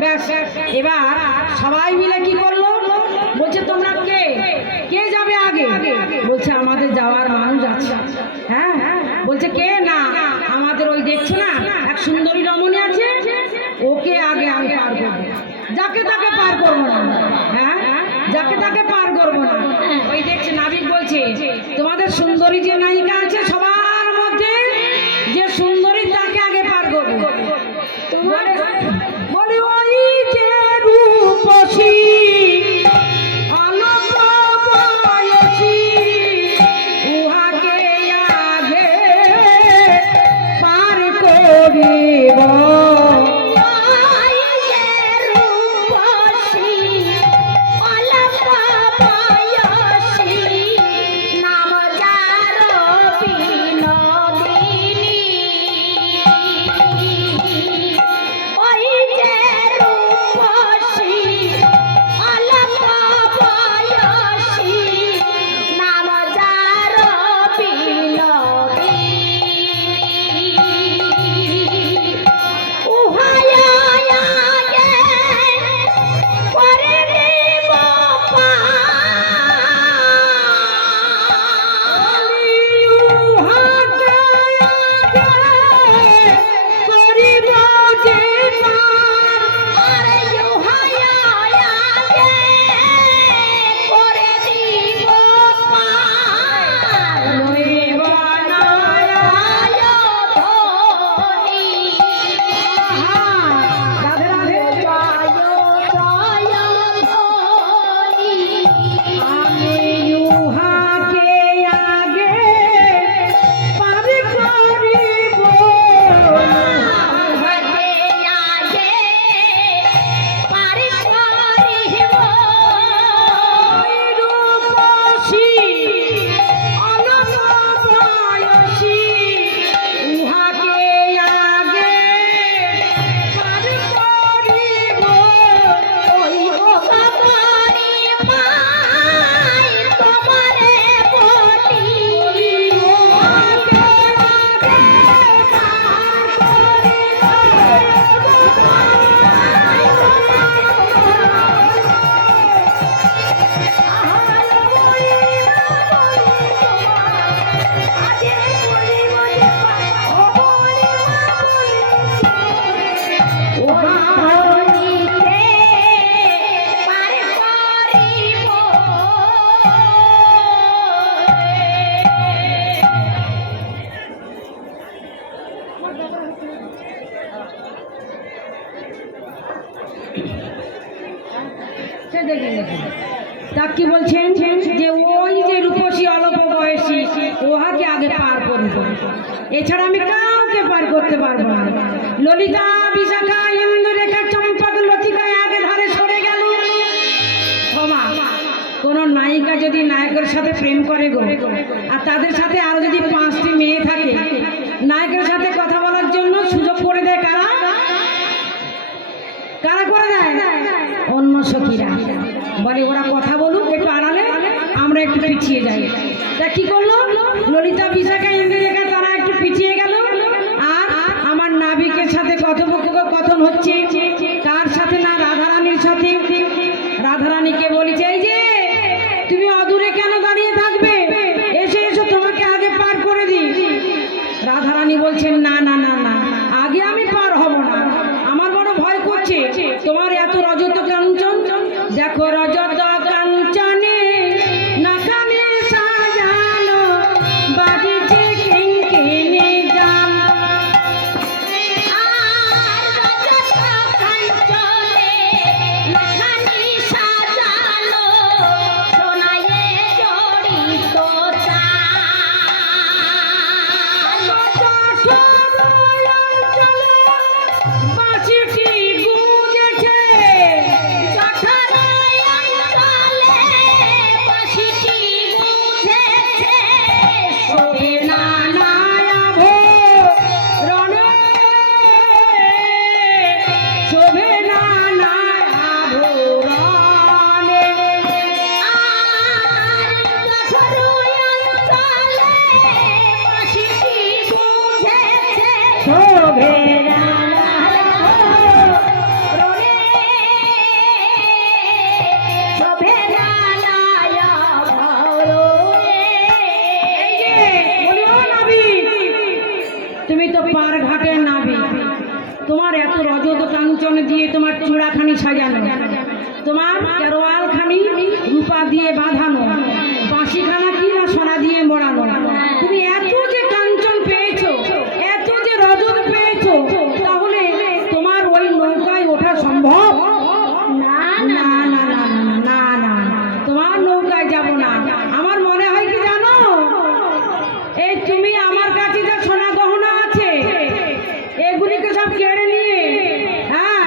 ব্যাস এবার সবাই মিলে কি করলো, বলছে তোমরা কে কে যাবে আগে? বলছে আমাদের যাওয়ার মানুষ আছে। হ্যাঁ, বলছে কে? না আমাদের ওই দেখছো না এক সুন্দরী রমণী আছে, ওকে আগে আমি পার করবো, যাকে তাকে পার করবো না। হ্যাঁ, যাকে তাকে পার করবো না। ওই দেখছে নাবিক বলছে তোমাদের সুন্দরী যে নায়িকা আছে সবার মধ্যে যে সুন্দরী তাকে আগে পার করবো। বলি ওই যে রূপসী আলোক বয়সী উহাকে আগে পার করিব। তা কি বলছেন যে ওই যে রূপসী অল্প বয়সী উহাকে আগে পার করব, এছাড়া আমি কাউকে পার করতে পারবো না। ললিতা বিশাখা ইন্দুরেখা চম্পক লতিকায় আগে ধারে সরে গেল। ক্ষমা, কোন নায়িকা যদি নায়কের সাথে প্রেম করে গো, আর তাদের সাথে আরো যদি 5টি মেয়ে থাকে, নায়কের সাথে কথা বলার জন্য সুযোগ করে দেয় কারা? কারা করে দেয়? অন্য সখীরা বলে ওরা কথা বলুক একটু আড়ালে, আমরা একটু পিছিয়ে যাই। তা কি করলো, ললিতা বিশাখা ইন্দ্ররেখা তারা একটু পিছিয়ে গেল। আর আমার নাবিকের সাথে কথোপকথন হচ্ছে, কার সাথে না রাধারানীর সাথে। রাধারানীকে বলেছে এই যে তুমি অদূরে কেন দাঁড়িয়ে থাকবে, এসে এসো তোমাকে আগে পার করে দিই। রাধারানী বলছেন না না না না, আগে আমি পার হব না, আমার বড় ভয় করছে। তোমার এত রজত কাঞ্চন, দেখো রজত কাঞ্চনে নাকানে সাজানো বাজিছে কিঙ্কিনি গান। তুমি তো পার ঘাটে নাবি, তোমার এত রজত কাঞ্চন দিয়ে তোমার চূড়াখানি সাজানো, তোমার কেরোয়ালখানি রূপা দিয়ে বাঁধানো, বাঁশিখানা কি না সোনা দিয়ে মোড়ানো। তুমি এত যে কাঞ্চন পেয়েছো, এত যে রজত পেয়েছো, তাহলে তোমার ওই নৌকায় ওঠা সম্ভব? না না না না না না, তোমার নৌকায় যাব না। আমার মনে হয় কি জানো, এই তুমি আমার কাছে যে সোনা গহনা আছে এগুলিকে সব কেড়ে নিয়ে, হ্যাঁ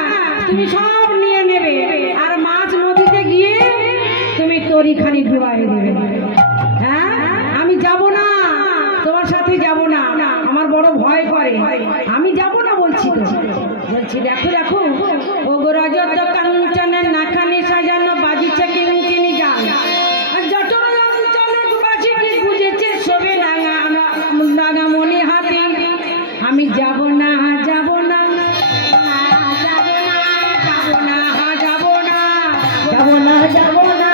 তুমি সব নিয়ে নেবে, আর মাছ নদীতে গিয়ে তুমি তরিখানি ডুবাই দেবে। হ্যাঁ আমি যাব না, তোমার সাথে যাব না, আমার বড় ভয় করে, আমি যাব না বলছি তো। বলছি দেখো দেখো, ও গো রজত কাঞ্চনের নাখানি সাজানো বাজিছে কিঙ্কিনি জাল, আর জটর চলে বাজি কি বুঝেছে সবে রাঙা রাঙা মনি হাতে। আমি যাব না যাব না যাব না যাব না যাব না যাব না যাব না,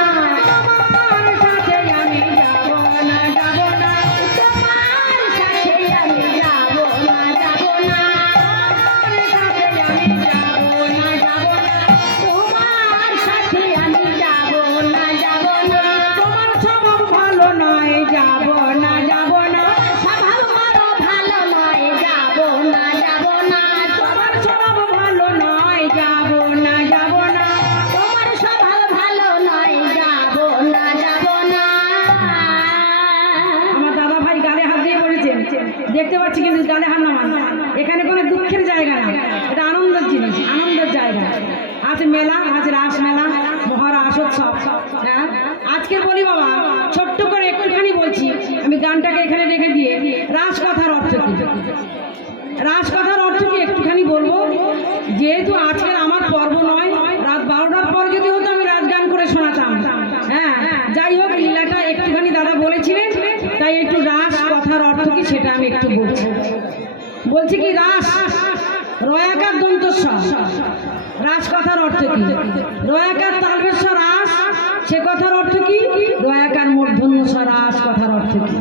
তোমার সাথে আমি যাব না যাব না, তোমার সাথে আমি যাব না যাব না, তোমার সাথে আমি যাব না যাব না, তোমার সাথে আমি যাব না যাব না, তোমার স্বভাব ভালো নয় যাব না যাব না, স্বভাব ভালো নয় যাব না যাব না, তোমার স্বভাব ভালো নয় যাব না যাব না, তোমার স্বভাব ভালো নয় যাব না যাব না। আমার দাদা ভাই গালে হাত দিয়ে বলেছেন, দেখতে পাচ্ছি কিন্তু গালে হাত নামান, এখানে কোনো দুঃখের জায়গা না, এটা আনন্দের জিনিস, আনন্দের জায়গা। আজ মেলা, আজ রাস মেলা, মহারা আসোৎসব। হ্যাঁ আজকে বলি বাবা, ছোট্ট করে একটুখানি বলছি, আমি গানটাকে এখানে রেখে দিয়ে রাস কথার অর্থ কি, রাস কথার অর্থ কি একটুখানি বলবো। যেহেতু আজকের আমার পর্ব নয়, রাত 12টার পর যদি হতো আমি রাত গান করে শোনাতাম। হ্যাঁ যাই হোক, লীলাটা একটুখানি দাদা বলেছিলেন, তাই একটু রাস কথার অর্থ কি সেটা আমি একটু বলছি। বলছি কি, রাস রয়াকার দন্তস্ব, রাস কথার অর্থ কি, রয়াকার তালবেশ্ব রাস, সে কথার অর্থ কি, রয়াকার মূর্ধন্য রাস কথার অর্থ কি,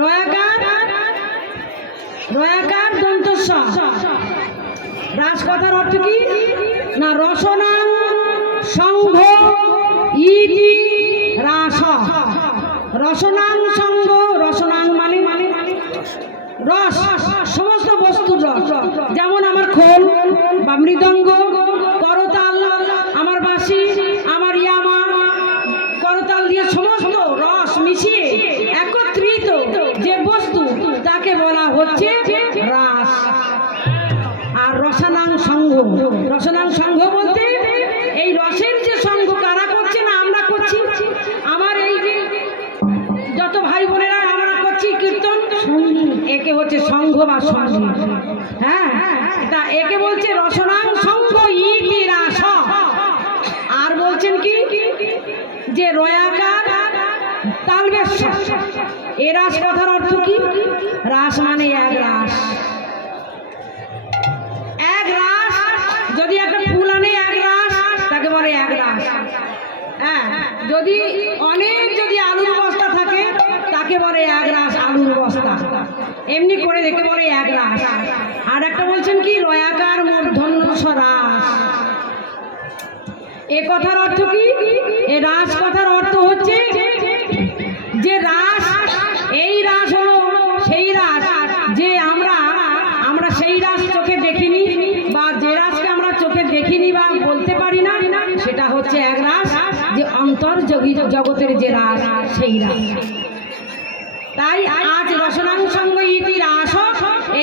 রয়াকার রয়াকার দন্তস্ব রাস কথার অর্থ কি না, রসনাং সংঘ ইতি রাস, রসনাং সংঘ, রসনাং মানে মানে রস, সমস্ত বস্তুর রস, যেমন আমার খোল বা মৃদঙ্গ, করতাল, আমার বাঁশি, আমার ইয়ামা, করতাল দিয়ে সমস্ত রস মিশিয়ে একত্রিত যে বস্তু তাকে বলা হচ্ছে রাস। আর রসানাং সংঘ, রসানাং সংঘ বলতে এই রসের যে সংঘ কারা করছে না আমরা করছি, আমার এই যে যত ভাই বোনেরা আমরা করছি কীর্তন, একে হচ্ছে সংঘ বা সঙ্গীত। হ্যাঁ তা একে বলছে রসনাং সংঘ ইতি রাস। আর বলছেন কি যে রয়াকার তালবেশ্ব, এ রাস কথার অর্থ কি, রাস মানে এক রাস, এক রাস, যদি একটা ফুল আনে এক রাস তাকে বলে এক রাস। হ্যাঁ যদি অনেক যদি আলুর বস্তা থাকে তাকে বলে এক রাস আলুর বস্তা, এমনি করে দেখে বলে এক রাস। আর একটা বলছেন কি, রয়াকার মূর্ধন্য রাস, এ কথার অর্থ কি, এ রাস কথার অর্থ হচ্ছে যে রাস, এই রাস হলো সেই রাস যে আমরা সেই রাস চোখে দেখিনি, বা যে রাসকে আমরা চোখে দেখিনি বা বলতে পারি না, সেটা হচ্ছে এক রাস, যে অন্তর্যোগী জগতের যে রাস সেই রাস। তাই আজ রসনাং সঙ্গ ইতি রাস,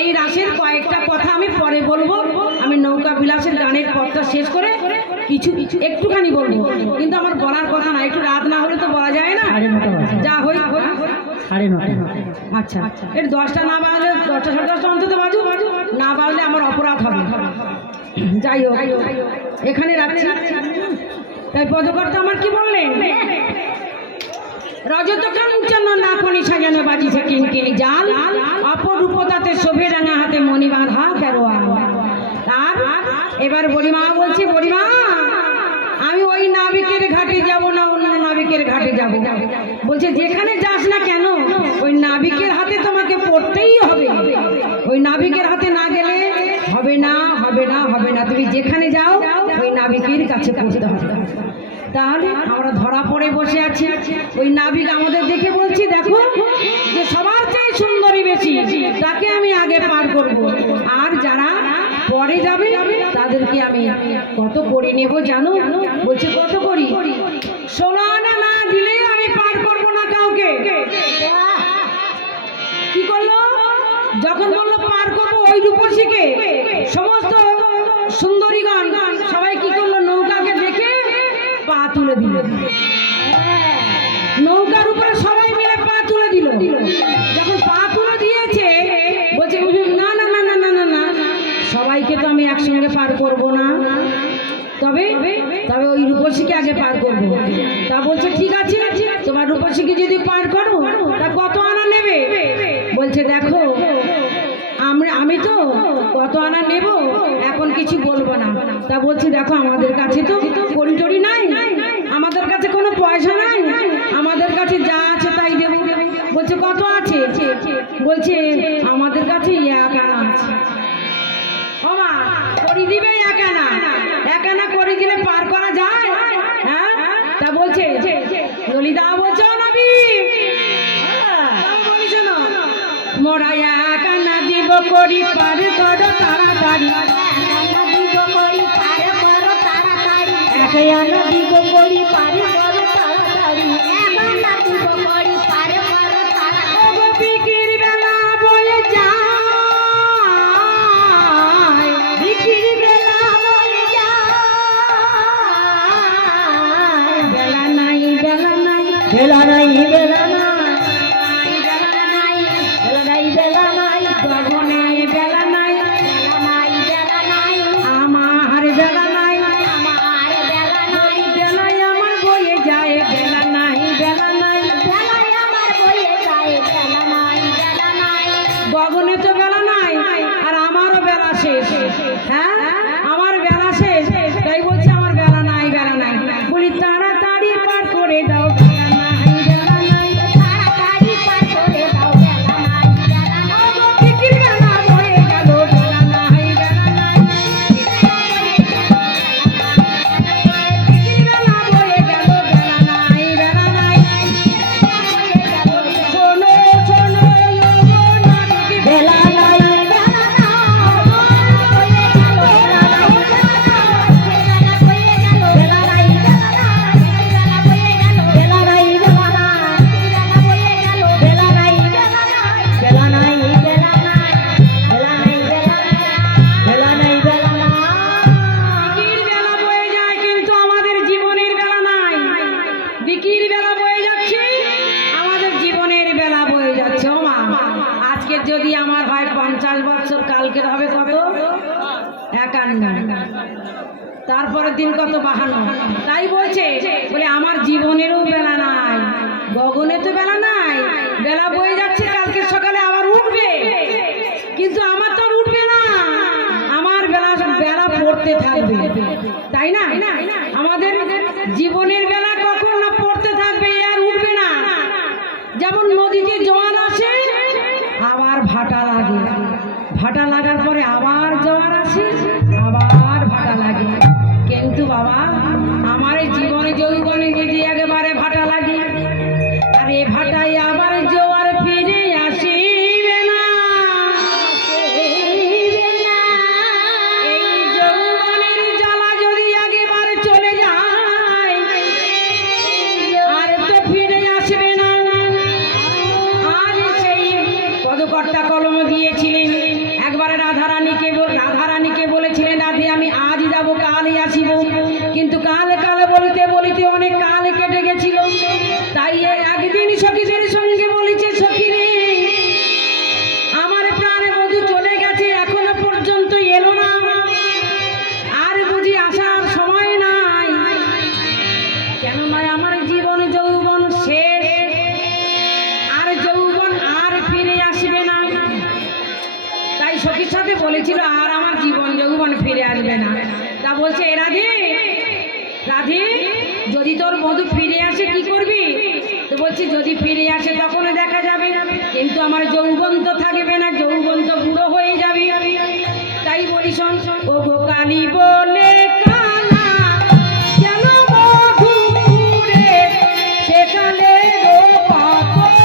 এই রাসের কয়েকটা কথা আমি পরে বলবো। আমি নৌকা বিলাসের গানের পথটা শেষ করে কিছু একটুখানি বলবো, কিন্তু আমার বলার কথা না, একটু রাত না হলে তো বলা যায় না, যা হই 9:30। আচ্ছা এর 10টা না বাজলে, 10টা 10:30 অন্তত বাজুক, না বাজলে আমার অপরাধ হবে। যাই হোক এখানে রাখছি। তাই পদকর্তা আমার কি বললেন, রজত কাঞ্চন নাখনি সাজানো বাজিছে কিঙ্কিনি জাল, অপরূপতাতে শোভে রাঙা হাতে মণি বাঁধা কেরোয়াল। আর এবার বড়িমা বলছি, বড়িমা আমি ওই নাবিকের ঘাটে যাব না, অন্য নাবিকের ঘাটে যাব। বলছে যেখানে যাস না কেন ওই নাবিকের হাতে তোমাকে পড়তেই হবে। হবে না হবে না, তুমি যেখানে যাও ওই নাবিকের কাছে পৌঁছতে হবে। তাহলে আমরা ধরা পড়ে বসে আছি। ওই নাবিক আমাদের দেখে বলছি, দেখো যে সবার চেয়ে সুন্দরী বেশি, তাকে আমি আগে পার করব, আর যারা পরে যাবে তাদেরকে আমি কত করে নেব জানো? বলছে কত করি? 16 আনা না দিলে আমি পার করব না কাউকে। কি করলো? যখন বললো পার করবো ওই রূপসীকে, সমস্ত সুন্দরীগণ সবাই কি করলো? নৌকাকে দেখে পা তুলে দিল। নৌকার উপরে সবাই মিলে পা তুলে দিল। যখন পা তুলে দিয়েছে বলছে না না না না না না না, সবাইকে তো আমি একসঙ্গে পার করব না, তবে তবে ওই রূপসীকে আগে পার করব। তা বলছে ঠিক আছে, তোমার রূপসীকে যদি পার করো তা কত আনা নেবে? বলছে দেখো আমি তো কত আনা নেব এখন কিছু বলবো না। তা বলছে দেখো আমাদের কাছে তো করিডরি নাই, আমাদের কাছে কোনো পয়সা নাই, আমাদের কাছে যা আছে তাই দেবো। বলছে কত আছে? বলছে আমাদের কাছে 1 আনা আছে। ও মা, করি দিবে 1 আনা? 1 আনা করে দিলে পার করা যায়? হ্যাঁ। তা বলছে ললিতা বলছে নবী বলিস না, মোরা 1 আনা দিব করি পার করো তাড়াতাড়ি, 1 আনা দিব করি পার করো তাড়াতাড়ি, 1 আনা দিব করি পার করো তাড়াতাড়ি, 1 আনা দিব করি পার করো তাড়াতাড়ি। বিকির বেলা বয়ে যায়, বিকির বেলা বয়ে যায়, বেলা নাই বেলা নাই বেলা নাই বেলা নাই বেলা নাই, গগনে বেলা নাই বেলা নাই, আমার বেলা নাই আমার বেলা নাই, বেলায় আমার বয়ে যায় বেলা নাই বেলা নাই, বেলায় আমার বয়ে যায় বেলা নাই বেলা নাই। গগনে তো বেলা নাই আর আমারও বেলা শেষ। হ্যাঁ, আমার বেলা শেষ, তাই বলছে আমার বেলা নাই বেলা নাই। বলি তাড়াতাড়ি পার করে দাও বেলা নাই বেলা নাই, তাড়াতাড়ি পার করে দাও বেলা নাই বেলা নাই। বিকির বেলা বয়ে গেল বেলা নাই বেলা নাই, বিকির বেলা বয়ে গেল বেলা নাই বেলা নাই। শোনো শোনো বেলা নাই বেলা যদি আমার হয় 50 বছর, কালকের হবে কত? 51, তারপরের দিন কত? 52। তাই বলছে বলে আমার জীবনেরও বেলা নাই, গগনে তো বেলা নাই, বেলা বয়ে যাচ্ছে, কালকে সকালে আবার উঠবে, কিন্তু আমার তো উঠবে না, আমার বেলা বেলা পড়তে থাকবে, তাই না? আমাদের জীবনের বেলা কখন না পড়তে থাকবে, আর উঠবে না। যেমন নদীতে জল আসে আবার ভাটা লাগে, ভাটা লাগার পরে আবার জোয়ার আসে, আবার ভাটা লাগে। কিন্তু বাবা আমার জীবনে যৌবনে যদি একেবারে ভাটা লাগে, আর এ ভাটায় আবার জোয়ার ফিরে আসিবে না, এই যৌবনের জ্বালা যদি একেবারে চলে যায় আর তো ফিরে আসবে না। আর সেই পদকর্তা কলম দিয়েছিলেন, একবারে রাধারানীকে বলেছিলেন রাধে আমি আজ যাব কালই আসিব, কিন্তু কালে কালে বলিতে বলিতে অনেক কাল কেটে গেছিল। তাই একদিন সখীদের সঙ্গে বলেছে, সখী রে আমার প্রাণ বধূ চলে গেছে, এখনো পর্যন্ত এলো না, আর বুঝি আসার সময় নাই, কেন নয় আমার জীবন যৌবন শেষ, আর যৌবন আর ফিরে আসবে না। তাই সখীর সাথে বলেছিল আর আমার জীবন যৌবন ফিরে আসবে না। তা বলছে রাধে রাধে যদি তোর বধূ ফিরে আসে কি করবি? তো বলছি যদি ফিরে আসে তখন দেখা